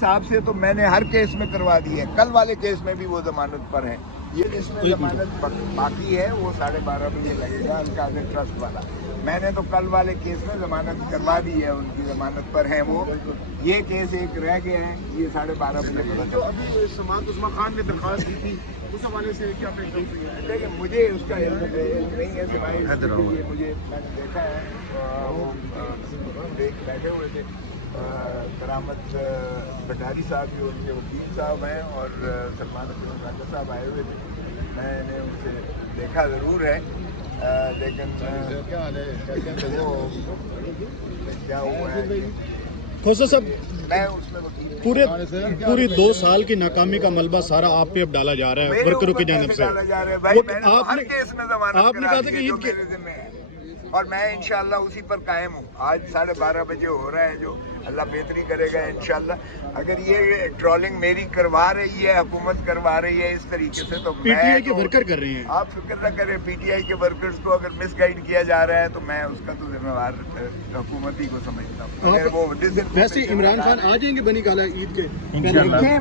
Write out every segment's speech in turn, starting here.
हिसाब से तो मैंने हर केस में करवा दी है। कल वाले केस में भी वो जमानत पर है। ये इसमें जमानत बाकी है, वो 12:30 बजे लगेगा अलकादर ट्रस्ट वाला। मैंने तो कल वाले केस में जमानत करवा दी है, उनकी जमानत पर है वो। ये केस एक रह गया है, ये 12:30 बजे पता जो अभी समात उस्मान खान ने दरख्वास्त दी थी उस हवाले से क्या देखिए, मुझे उसका इल्म नहीं है, सिवाय ये मुझे मैंने देखा है वो देख बैठे हुए थे करामत भंडारी साहब जो उनके वकील साहब हैं और सलमान राजा साहब आए हुए थे। मैंने उनसे देखा ज़रूर है, लेकिन क्या हुआ है खोसा साहब, मैं उसमें वकील पूरी 2 साल की नाकामी का मलबा सारा आप पे अब डाला जा रहा है वर्करों की जानिब से। डाला जा रहा है भाई, मैंने तो हर केस में जमानत आपने कहा था कि ईद के जिम्मे है और मैं इंशाल्लाह उसी पर कायम हूँ। आज 12:30 बजे हो रहा है, जो अल्लाह बेहतरी करेगा इंशाल्लाह। अगर ये ट्रोलिंग मेरी करवा रही है, हुकूमत करवा रही है इस तरीके से, तो पीटीआई के वर्कर कर रहे हैं। आप फिक्र न करें, पीटीआई के वर्कर्स को अगर मिसगाइड किया जा रहा है तो मैं उसका तो जिम्मेवार हुकूमत ही को समझता हूँ। अगर वो वैसे इमरान खान आ जाएंगे बनी काला ईद के? देखिए,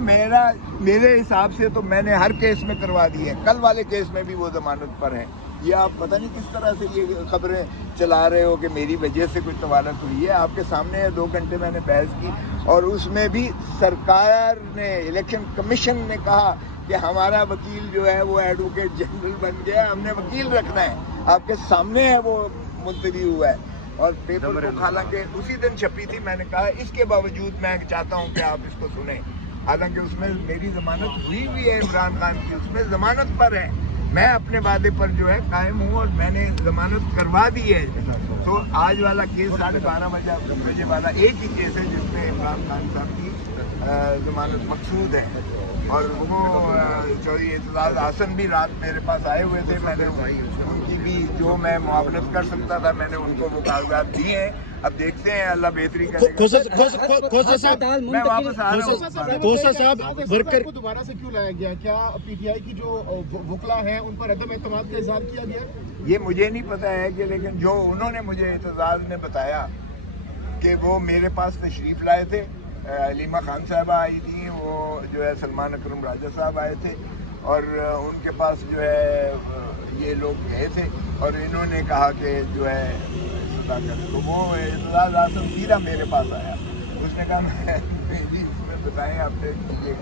मेरे हिसाब से तो मैंने हर केस में करवा दी है। कल वाले केस में भी वो जमानत पर है। ये आप पता नहीं किस तरह से ये खबरें चला रहे हो कि मेरी वजह से कोई तवालत हुई है। आपके सामने 2 घंटे मैंने बहस की और उसमें भी सरकार ने, इलेक्शन कमीशन ने कहा कि हमारा वकील जो है वो एडवोकेट जनरल बन गया, हमने वकील रखना है। आपके सामने है वो मुलतवी हुआ है और पेपर को हालांकि उसी दिन छपी थी। मैंने कहा इसके बावजूद मैं चाहता हूँ कि आप इसको सुने, हालांकि उसमें मेरी जमानत हुई है इमरान खान की, उसमें जमानत पर है। मैं अपने वादे पर जो है कायम हूँ और मैंने जमानत करवा दी है। तो आज वाला केस 12:30 बजे वाला एक ही केस है जिसमें इमरान खान साहब की जमानत मकसूद है। और वो चौधरी एतजाज आसन भी रात मेरे पास आए हुए थे। मैंने उनकी भी जो मैं मुआवनत कर सकता था मैंने उनको वो कागजात दिए हैं। अब देखते हैं, अल्लाह बेहतरी करेगा। खोसा साहब, मैं वापस आ रहा हूँ। खोसा साहब, वर्कर को दोबारा से क्यों लाया गया? क्या पीटीआई की जो वकला है उन पर अदम एतमाद का इजहार किया गया? ये मुझे नहीं पता है कि, लेकिन जो उन्होंने मुझे एतजाज ने बताया कि वो मेरे पास तशरीफ़ लाए थे, अलीमा खान साहबा आई थी, वो जो है सलमान अकरम राजा साहब आए थे और उनके पास जो है ये लोग गए थे और इन्होंने कहा कि जो है सदा कर, तो वो एतजाज आसन सीधा मेरे पास आया। उसने कहा मैं जी इसमें बताएं आपने, ये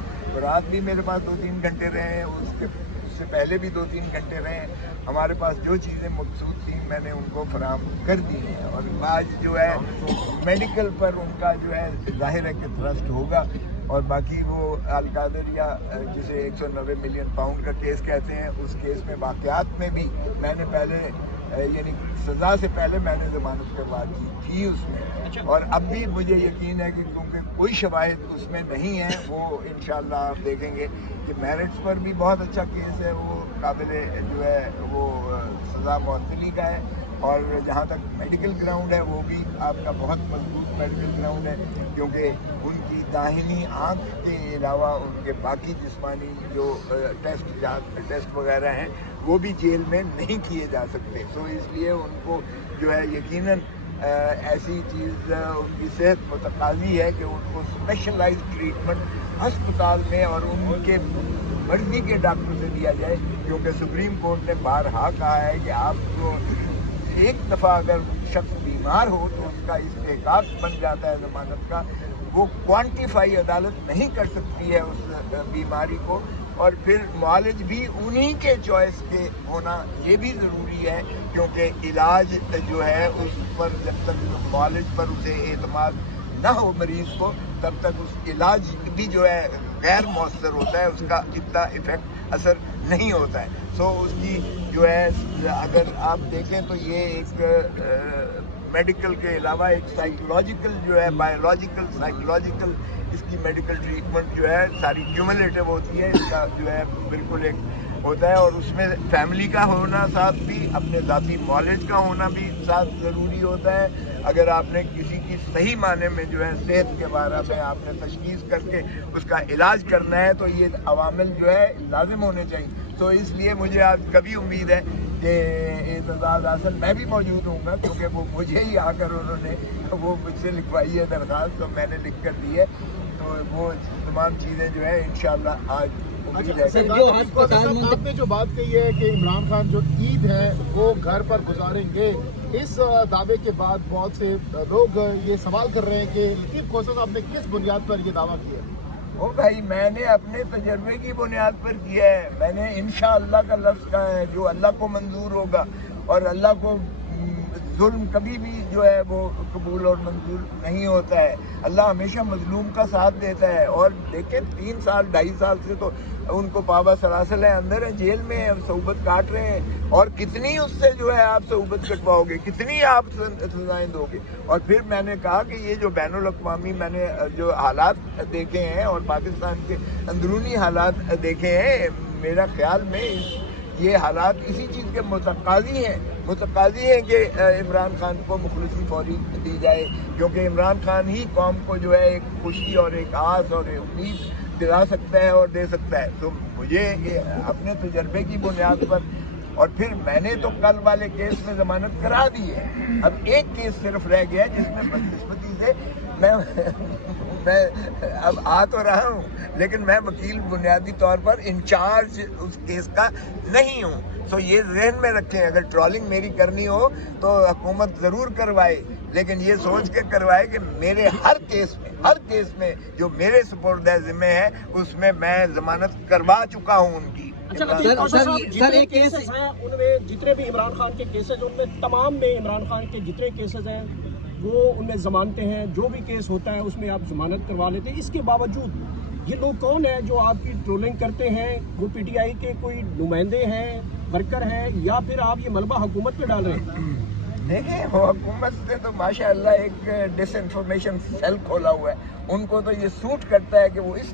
रात भी मेरे पास 2-3 घंटे रहे, उससे पहले भी 2-3 घंटे रहे। हमारे पास जो चीज़ें मकसूद थी मैंने उनको फराहम कर दी हैं और आज जो है मेडिकल पर उनका जो है जाहिर है कि ट्रस्ट होगा। और बाकी वो अलकादर या जिसे 190 मिलियन पाउंड का केस कहते हैं, उस केस में वाक़यात में भी मैंने पहले यानी सज़ा से पहले मैंने ज़मानत करवा दी थी उसमें। और अब भी मुझे यकीन है कि क्योंकि कोई शवाहिद उसमें नहीं है, वो इंशाअल्लाह आप देखेंगे कि मेरिट्स पर भी बहुत अच्छा केस है, वो काबिल जो है वो सज़ा मुअत्तली का है। और जहाँ तक मेडिकल ग्राउंड है वो भी आपका बहुत मजबूत मेडिकल ग्राउंड है, क्योंकि उनकी दाहिनी आँख के अलावा उनके बाकी जिस्मानी जो टेस्ट वगैरह हैं वो भी जेल में नहीं किए जा सकते। तो इसलिए उनको जो है यकीनन ऐसी चीज़ उनकी सेहत मुतकाज़ी है कि उनको स्पेशलाइज्ड ट्रीटमेंट अस्पताल में और उनके मर्जी के डॉक्टर से दिया जाए, क्योंकि सुप्रीम कोर्ट ने बारहा कहा है कि आपको एक दफ़ा अगर शख्स बीमार हो तो उसका इस्तेकाक बन जाता है ज़मानत का, वो क्वांटिफाई अदालत नहीं कर सकती है उस बीमारी को। और फिर मुआलिज भी उन्हीं के चॉइस के होना ये भी ज़रूरी है, क्योंकि इलाज जो है उस पर जब तक मुआलिज पर उसे एतमाद ना हो मरीज़ को, तब तक उस इलाज भी जो है गैर मौसर होता है, उसका इतना इफ़ेक्ट असर नहीं होता है। सो उसकी जो है अगर आप देखें तो ये एक मेडिकल के अलावा एक साइकोलॉजिकल जो है, बायोलॉजिकल साइकोलॉजिकल इसकी मेडिकल ट्रीटमेंट जो है सारी क्यूमुलेटिव होती है। इसका जो है बिल्कुल एक होता है और उसमें फैमिली का होना साथ भी, अपने ज़ाती नॉलेज का होना भी साथ ज़रूरी होता है। अगर आपने किसी की सही माने में जो है सेहत के बारे में आपने तशखीस करके उसका इलाज करना है तो ये अवामिल जो है लाजिम होने चाहिए। तो इसलिए मुझे आज कभी उम्मीद है कि एतजाज आसन मैं भी मौजूद हूँगा, क्योंकि वो मुझे ही आकर उन्होंने वो मुझसे लिखवाई है दरख्वास्त, तो मैंने लिख कर दी है। तो وہ तमाम चीज़ें जो है इंशाल्लाह आज उम्मीद है सर, आपने जो बात कही है कि इमरान खान जो ईद है वो घर पर गुजारेंगे, इस दावे के बाद बहुत से लोग ये सवाल कर रहे हैं कि लतीफ़ खोसा साहब ने किस बुनियाद पर ये दावा किया? ओ भाई, मैंने अपने तजर्बे की बुनियाद पर किया है। मैंने इंशाअल्लाह का लफ्ज़ कहा है, जो अल्लाह को मंजूर होगा, और अल्लाह को जुल्म कभी भी जो है वो कबूल और मंजूर नहीं होता है। अल्लाह हमेशा मजलूम का साथ देता है। और देखिए 3 साल 2.5 साल से तो उनको पाबा सरासल है, अंदर है, जेल में है, सऊबत काट रहे हैं। और कितनी उससे जो है आप सऊबत कटवाओगे, कितनी आप सजाएं दोगे? और फिर मैंने कहा कि ये जो बैनुल अक़वामी मैंने जो हालात देखे हैं और पाकिस्तान के अंदरूनी हालात देखे हैं, मेरा ख्याल में ये हालात इसी चीज़ के मुतकाज़ी हैं कि इमरान खान को मुखलिसी फौरी दी जाए, क्योंकि इमरान खान ही कौम को जो है एक खुशी और एक आस और एक उम्मीद दिला सकता है और दे सकता है। तो मुझे अपने तजर्बे की बुनियाद पर, और फिर मैंने तो कल वाले केस में ज़मानत करा दी है। अब एक केस सिर्फ रह गया जिसमें बदकिस्मती से मैं अब आ तो रहा हूँ, लेकिन मैं वकील बुनियादी तौर पर इंचार्ज उस केस का नहीं हूँ। तो ये जहन में रखें, अगर ट्रॉलिंग मेरी करनी हो तो हुकूमत ज़रूर करवाए, लेकिन ये सोच के करवाए कि मेरे हर केस में जो मेरे सुपुर्द ज़िम्मे है उसमें मैं ज़मानत करवा चुका हूँ उनकी। सर एक केसेस हैं उनमें, जितने भी इमरान खान के केसेस, उनमें तमाम में इमरान खान के जितने केसेस हैं वो उनमें ज़मानतें हैं। जो भी केस होता है उसमें आप ज़मानत करवा लेते हैं। इसके बावजूद ये लोग कौन है जो आपकी ट्रोलिंग करते हैं? वो पीटीआई के कोई नुमाइंदे हैं, वर्कर हैं, या फिर आप ये मलबा हुकूमत पे डाल रहे हैं? देखिए, हुकूमत से तो माशाअल्लाह एक डिसइंफॉर्मेशन सेल खोला हुआ है। उनको तो ये सूट करता है कि वो इस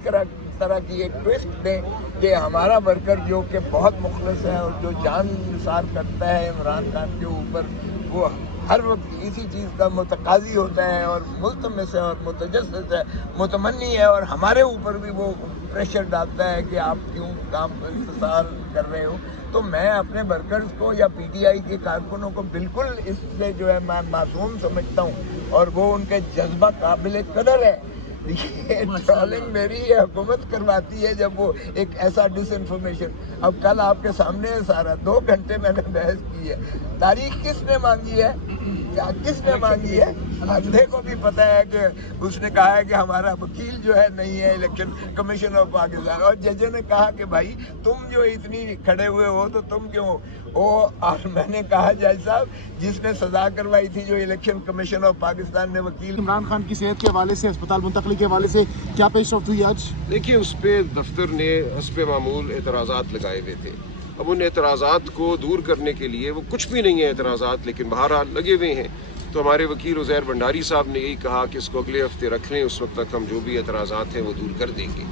तरह की एक ट्विस्ट दें कि हमारा वर्कर जो कि बहुत मुखलिस है और जो जान निसार करता है इमरान खान के ऊपर, वो हर वक्त इसी चीज़ का मुतकाज़ी होता है और मुल्तमिस है और मुतजस्सिस है, मुतमन्नी है, और हमारे ऊपर भी वो प्रेशर डालता है कि आप क्यों काम इंतज़ार कर रहे हो। तो मैं अपने वर्कर्स को या पीटीआई के कारकुनों को बिल्कुल इससे जो है मैं मासूम समझता हूँ, और वो उनके जज्बा काबिल कदर है। ये ट्रॉलिंग मेरी ये हुकूमत करवाती है जब वो एक ऐसा डिसइंफॉर्मेशन। अब कल आपके सामने है सारा, 2 घंटे मैंने बहस की है। तारीख किसने मांगी है, क्या किसने मांगी है? अंधे को भी पता है कि उसने कहा है कि हमारा वकील जो है नहीं है इलेक्शन कमीशन ऑफ पाकिस्तान, और जज ने कहा कि भाई तुम जो इतनी खड़े हुए हो तो तुम क्यों हो? और मैंने कहा जज साहब, जिसने सजा करवाई थी जो इलेक्शन कमीशन ऑफ पाकिस्तान ने वकील। इमरान खान की सेहत के हवाले से, अस्पताल मुंतकली के हवाले से क्या पेशरफ्त हुई आज? देखिए, उस पर दफ्तर ने हस्ब मामूल एतराज़ात लगाए हुए थे। अब उन एतराज़ात को दूर करने के लिए, वो कुछ भी नहीं है एतराज़ात, लेकिन बहरहाल लगे हुए हैं, तो हमारे वकील उज़ैर भंडारी साहब ने यही कहा कि इसको अगले हफ्ते रख लें, उस वक्त तक हम जो भी एतराज़ात हैं वो दूर कर देंगे।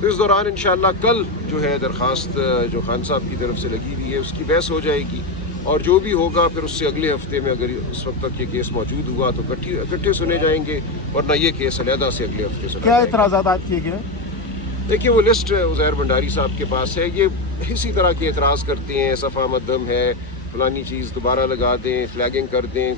तो इस दौरान इंशाअल्लाह कल जो है दरख्वास्त जो खान साहब की तरफ से लगी हुई है उसकी बहस हो जाएगी, और जो भी होगा फिर उससे अगले हफ्ते में, अगर उस वक्त तक ये केस मौजूद हुआ तो इकट्ठे सुने जाएंगे, वरना ये केस अलहदा से अगले हफ्ते सुना क्या जाएगा। एतराज़ात आज किए गए? देखिए, वो लिस्ट उज़ैर भंडारी साहब के पास है। ये इसी तरह के एतराज़ करते हैं, सफ़ा मद्दम है, फलानी चीज़ दोबारा लगा दें, फ्लैगिंग कर दें,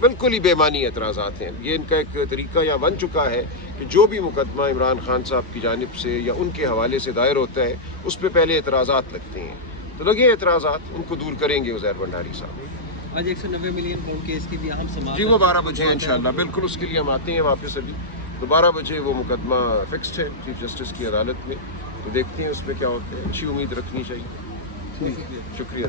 बिल्कुल ही बेमानी एतराज़ात हैं। ये इनका एक तरीका यहाँ बन चुका है कि जो भी मुकदमा इमरान खान साहब की जानिब से या उनके हवाले से दायर होता है उस पर पहले एतराज़ात लगते हैं। तो लगे एतराज़ात, उनको दूर करेंगे उज़ैर भंडारी साहब। आज 190 मिलियन पाउंड केस की भी अहम समाप्त जी, वो 12 बजे इंशाल्लाह, बिल्कुल उसके लिए हम आते हैं वापस अभी। तो 12 बजे वो मुकदमा फिक्स्ड है चीफ जस्टिस की अदालत में, तो देखते हैं उस पर क्या होता है। अच्छी उम्मीद रखनी चाहिए। शुक्रिया।